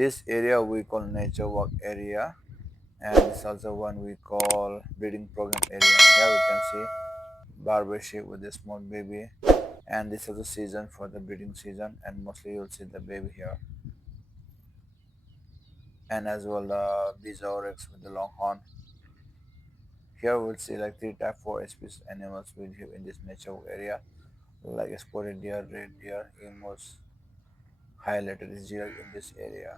This area we call nature walk area, and this also one we call breeding program area. Here we can see barber sheep with a small baby, and this is the season for the breeding season, and mostly you'll see the baby here, and as well the bezorex with the long horn. Here we'll see like three type four species animals we live in this nature walk area, like spotted deer, red deer, emus, highlighted is here in this area.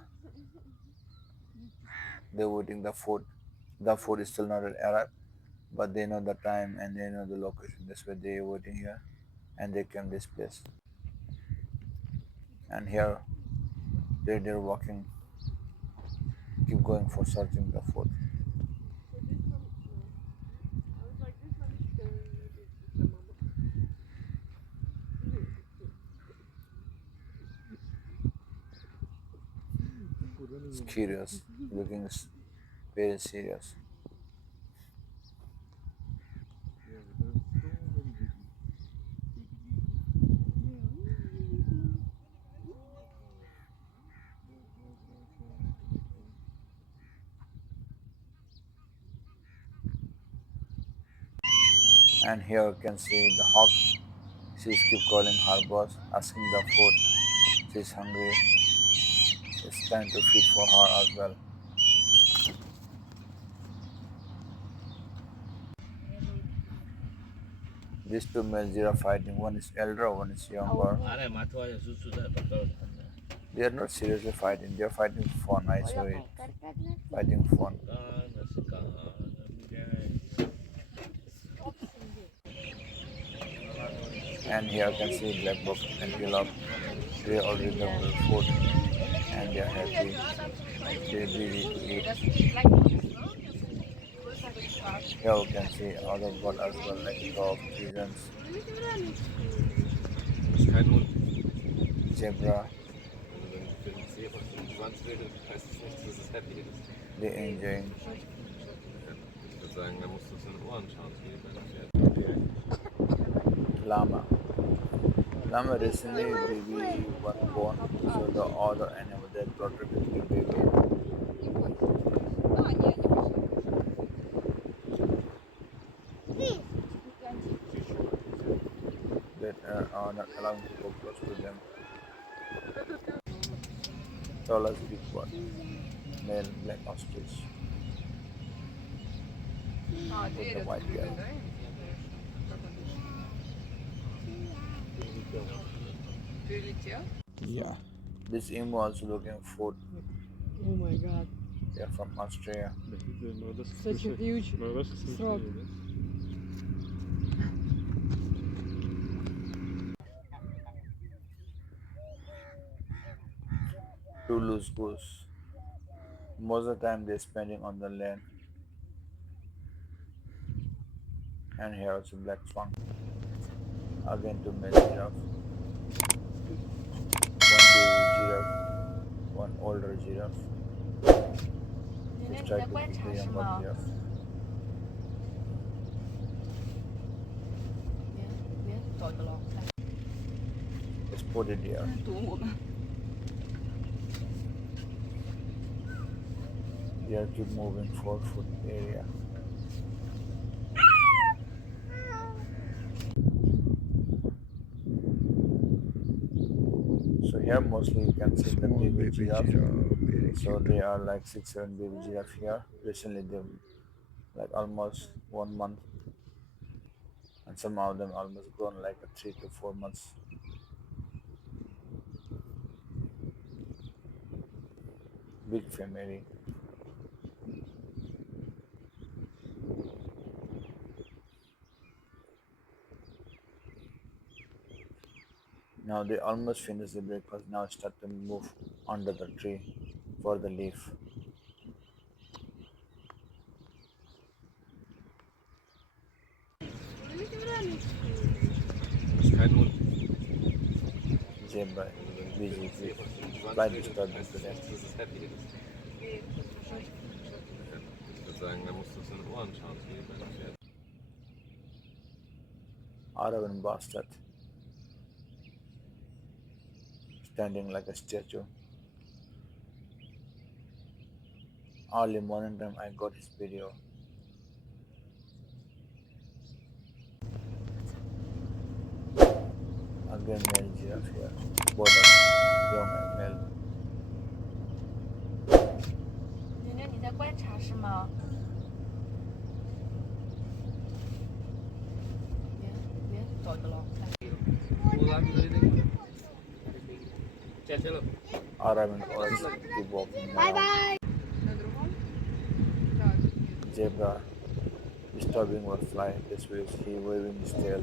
They're waiting the food. The food is still not arrived, but they know the time and they know the location. That's why they're waiting here, and they came this place. And here they're walking, keep going for searching the food. It's curious, looking very serious. And here you can see the hawk. She's keep calling her boss, asking the food. She's hungry. It's time to feed for her as well. These two males are fighting. One is elder, one is younger. They are not seriously fighting. They are fighting for fun. I saw it. Fighting fun. And here you can see black buck antelope. They already got their food and they are happy. They're busy to eat. Here you can see other bird as well, like dove, pigeons, Das ist kein Hund. zebra. Also wenn du für den Zebra für den Schwanz redet, heißt es nicht, dass es happy ist. They enjoying. Ich würde sagen, da musst du auf seine Ohren schauen, wie bei einem Pferd. Llama. Llama recently baby was born, so the other animal that protected the baby. That are not allowing to go close to them. Tallest big bird, male black ostrich with the white tail. Yeah. This emu also looking food. Oh my god. They are from Australia. Such a huge frog. Two loose goose. Most of the time they're spending on the land. And here also black swan. Again two male giraffe. One baby giraffe. One older giraffe. Just try to keep the younger giraffe. Spotted deer. Deer keep moving for food area. So here mostly you can see the Small baby baby giraffe. giraffe. Very So cute. they are like 6, 7 baby giraffe here. Recently they like almost 1 month, and some of them almost grown like a 3 to 4 months. Big family. Now they almost finish the breakfast. Now start to move under the tree for the leaf. Das ist kein Hund. Zebra, Also wenn du für busy, den Zebra für den Schwanz flight redet, disturbance heißt to es them. nicht, dass es happy ist. Ich würde sagen, da musst du auf seine Ohren schauen, wie bei einem Pferd. Aravan bastard, standing like a statue. Early morning time I got his video. Again male giraffe here. Both are young and male. 牛牛，你在观察是吗？别找一个了，看。Arriving orange keep walking around. На другом? Так. Zebra disturbing or fly. This way he waving his tail.